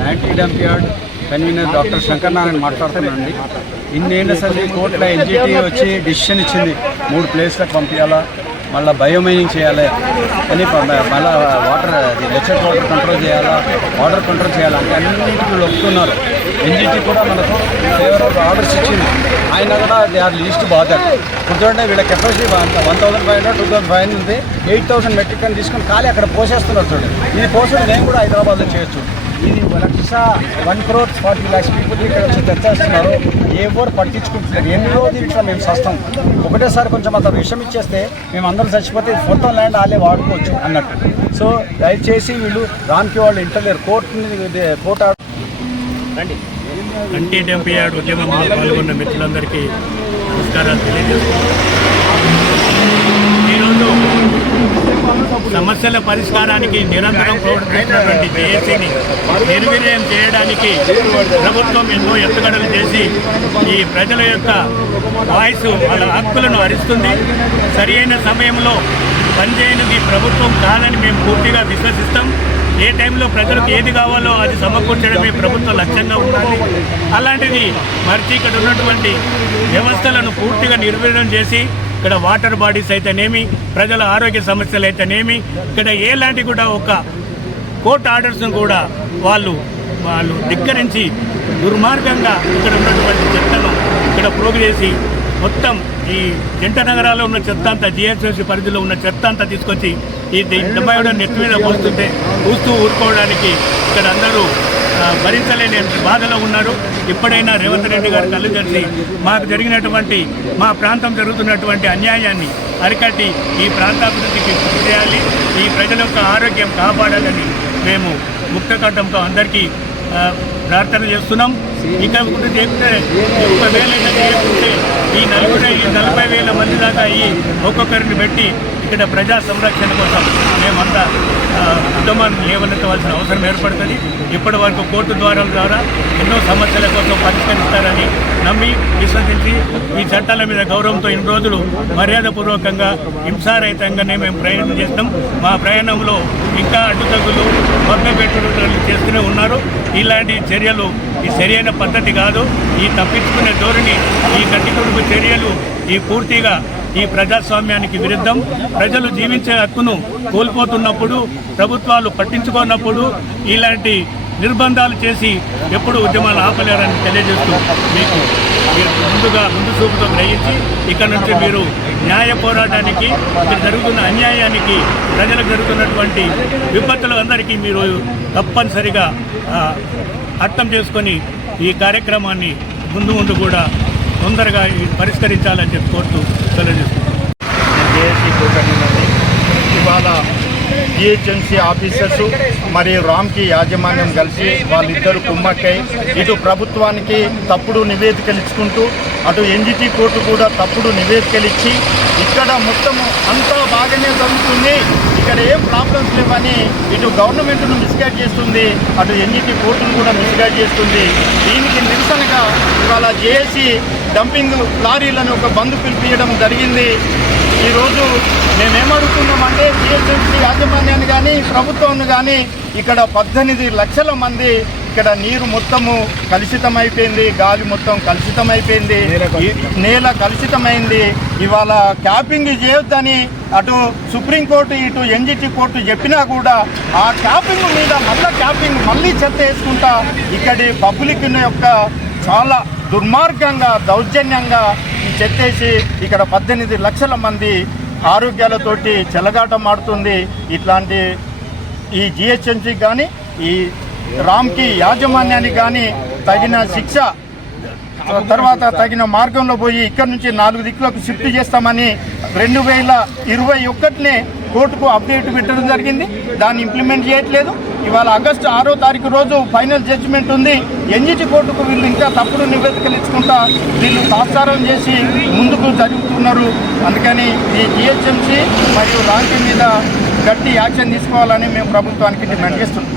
Anti dumpyard convener doctor Shankar Narayana మాట్లాడుతున్నానండి ఇన్నేళ్ళ సరే కోర్టుల ఎన్జిటి వచ్చి డిసిషన్ ఇచ్చింది. మూడు ప్లేస్లకు పంపించాలా? మళ్ళీ బయోమైనింగ్ చేయాలి. అని మళ్ళీ వాటర్ లెచర్ వాటర్ కంట్రోల్ చేయాలా? వాటర్ కంట్రోల్ చేయాలంటే అన్నింటికి వీళ్ళు ఒప్పుకున్నారు ఎన్జిటి కూడా మనకు ఫేవరబుల్ ఆర్డర్స్ ఇచ్చింది. ఆయన కూడా దే ఆర్ లీస్ట్ బాధర్ ఇప్పుడు వీళ్ళ capacity one thousand five hundred two thousand five ఉంది. ఎయిట్ థౌసండ్ మెట్రిక్ టన్ తీసుకొని ఖాళీ అక్కడ పోసేస్తున్నారు చూడండి. ఇది పోసడం నేను కూడా హైదరాబాద్లో చేయొచ్చు ఇది lakh one crore forty lakhs people ఇక్కడ వచ్చి తెచ్చేస్తున్నారు. ఎవరు పట్టించుకుంటున్నారు? ఎన్ని రోజులు ఇట్లా మేము సస్తాం? ఒకటేసారి కొంచెం అంత విషయం ఇచ్చేస్తే మేము అందరం చచ్చిపోతే మొత్తం ల్యాండ్ వాళ్ళే వాడుకోవచ్చు అన్నట్టు. సో దయచేసి వీళ్ళు రామ్కి వాళ్ళు ఇంటర్లేరు కోర్టుని కోర్టు యాంటీ డంప్ యార్డ్ ఉద్యమంలో పాల్గొన్న మిత్రులందరికీ నమస్కారాలు తెలియజేస్తున్నాను. ఈరోజు సమస్యల పరిష్కారానికి నిరంతరం ప్రవర్తిస్తున్నటువంటి జేఏసీని నిర్వీర్యం చేయడానికి ప్రభుత్వం ఎన్నో ఎత్తుగడలు చేసి ఈ ప్రజల యొక్క వాయిస్ వాళ్ళ హక్కులను హరిస్తుంది సరియైన సమయంలో పనిచేయనిది ప్రభుత్వం కాదని మేము పూర్తిగా విశ్వసిస్తాం. ఏ టైంలో ప్రజలకు ఏది కావాలో అది సమకూర్చడమే ప్రభుత్వ లక్ష్యంగా ఉండాలి. అలాంటిది మరిచి ఇక్కడ ఉన్నటువంటి వ్యవస్థలను పూర్తిగా నిర్వీర్యం చేసి ఇక్కడ వాటర్ బాడీస్ అయితేనేమి ప్రజల ఆరోగ్య సమస్యలు అయితేనేమి ఇక్కడ ఏలాంటి కూడా ఒక కోర్టు ఆర్డర్స్ను కూడా వాళ్ళు వాళ్ళు ధిక్కరించి దుర్మార్గంగా ఇక్కడ ఉన్నటువంటి చెత్తను ఇక్కడ ప్రోగు చేసి మొత్తం ఈ జంట నగరాల్లో ఉన్న చెత్త అంతా జిహెచ్ఎంసీ పరిధిలో ఉన్న చెత్త అంతా తీసుకొచ్చి ఈ డెబ్బై ఏడో నెట్ మీద పోస్తుంటే చూస్తూ ఊరుకోవడానికి ఇక్కడ అందరూ భరించలేని బాధలో ఉన్నారు. ఇప్పుడైనా రేవంత్ రెడ్డి గారు కళ్ళు తెరిచి మాకు జరిగినటువంటి మా ప్రాంతం జరుగుతున్నటువంటి అన్యాయాన్ని అరికట్టి ఈ ప్రాంతాభివృద్ధికి కృషి చేయాలి. ఈ ప్రజల యొక్క ఆరోగ్యం కాపాడాలని మేము ముక్త కంఠంతో అందరికీ ప్రార్థన చేస్తున్నాం. ఇంకా గురించి చెప్తే ఒకవేళ ఇక చేయకుంటే ఈ నలుగురు ఈ నలభై వేల మంది దాకా ఈ ఒక్కొక్కరిని పెట్టి ఇక్కడ ప్రజా సంరక్షణ కోసం మేమంతా ఉద్యమాన్ని లేవనెత్తవలసిన అవసరం ఏర్పడుతుంది. ఇప్పటి వరకు కోర్టు ద్వారాల ద్వారా ఎన్నో సమస్యల కోసం పరిష్కరిస్తారని నమ్మి విశ్వసించి ఈ చట్టాల మీద గౌరవంతో ఇన్ని రోజులు మర్యాదపూర్వకంగా హింసారహితంగానే మేము ప్రయాణం చేస్తాం. మా ప్రయాణంలో ఇంకా అడ్డుతగ్గులు మభ్యపెట్టుడు చేస్తూనే ఉన్నారు. ఇలాంటి చర్యలు ఈ సరైన పద్ధతి కాదు. ఈ తప్పించుకునే ధోరణి ఈ కట్టికొడుకు చర్యలు ఈ పూర్తిగా ఈ ప్రజాస్వామ్యానికి విరుద్ధం. ప్రజలు జీవించే హక్కును కోల్పోతున్నప్పుడు ప్రభుత్వాలు పట్టించుకున్నప్పుడు ఇలాంటి నిర్బంధాలు చేసి ఎప్పుడు ఉద్యమాలు ఆపలేరని తెలియజేస్తూ మీకు మీరు ముందుగా ముందు చూపుతో గ్రహించి ఇక్కడ నుంచి మీరు న్యాయ పోరాటానికి ఇక్కడ జరుగుతున్న అన్యాయానికి ప్రజలకు జరుగుతున్నటువంటి విపత్తులు అందరికీ మీరు తప్పనిసరిగా అర్థం చేసుకొని ఈ కార్యక్రమాన్ని ముందు ముందు కూడా తొందరగా పరిష్కరించాలని చెప్పి కోరుతూ తెలియజేస్తున్నాను జేఏసీ కూటమి నుండి ఇవాళ జిహెచ్ఎంసీ ఆఫీసర్స్ మరియు రామ్కి యాజమాన్యం కలిసి వాళ్ళిద్దరు కుమ్మక్కై ఇటు ప్రభుత్వానికి తప్పుడు నివేదికలు ఇచ్చుకుంటూ అటు ఎన్జిటి కోర్టు కూడా తప్పుడు నివేదికలు ఇచ్చి ఇక్కడ మొత్తం అంతా బాగానే జరుగుతుంది. ఇక్కడ ఏం ప్రాబ్లమ్స్ లేవని ఇటు గవర్నమెంట్ను మిస్గైడ్ చేస్తుంది. అటు ఎన్జిటి కోర్టును కూడా మిస్గైడ్ చేస్తుంది. దీనికి నిరసనగా ఇవాళ జేఏసీ డంపింగ్ లారీలను ఒక బంద్ పిలిపించడం జరిగింది. ఈరోజు మేమేమడుగుతున్నామంటే జిహెచ్ఎంసీ యాజమాన్యాన్ని కానీ ప్రభుత్వాన్ని కానీ ఇక్కడ పద్దెనిమిది లక్షల మంది ఇక్కడ నీరు మొత్తము కలుషితమైపోయింది గాలి మొత్తం కలుషితమైపోయింది ఈ నేల కలుషితమైంది. ఇవాళ క్యాపింగ్ చేయొద్దని అటు సుప్రీంకోర్టు ఇటు ఎన్జిటి కోర్టు చెప్పినా కూడా ఆ క్యాపింగ్ మీద మళ్ళీ క్యాపింగ్ మళ్ళీ చెత్త వేసుకుంటా ఇక్కడి పబ్లిక్ యొక్క చాలా దుర్మార్గంగా దౌర్జన్యంగా ఈ చెత్తేసి ఇక్కడ పద్దెనిమిది లక్షల మంది ఆరోగ్యాలతోటి చెలగాటం ఆడుతుంది ఇట్లాంటి ఈ జిహెచ్ఎంసీ కానీ ఈ రామ్కి యాజమాన్యానికి కానీ తగిన శిక్ష తర్వాత తగిన మార్గంలో పోయి ఇక్కడ నుంచి నాలుగు దిక్కులకు షిఫ్ట్ చేస్తామని రెండు వేల ఇరవై ఒకటినే కోర్టుకు అప్డేట్ పెట్టడం జరిగింది. దాన్ని ఇంప్లిమెంట్ చేయట్లేదు. ఇవాళ ఆగస్టు ఆరో తారీఖు రోజు ఫైనల్ జడ్జిమెంట్ ఉంది. ఎన్జిటి కోర్టుకు వీళ్ళు ఇంకా తప్పుడు నివేదికలు ఇచ్చుకుంటా వీళ్ళు తాత్సారం చేసి ముందుకు జరుగుతున్నారు. అందుకని ఈ జిహెచ్ఎంసీ మరియు రాంకి మీద గట్టి యాక్షన్ తీసుకోవాలని మేము ప్రభుత్వానికి డిమాండ్ చేస్తున్నాం.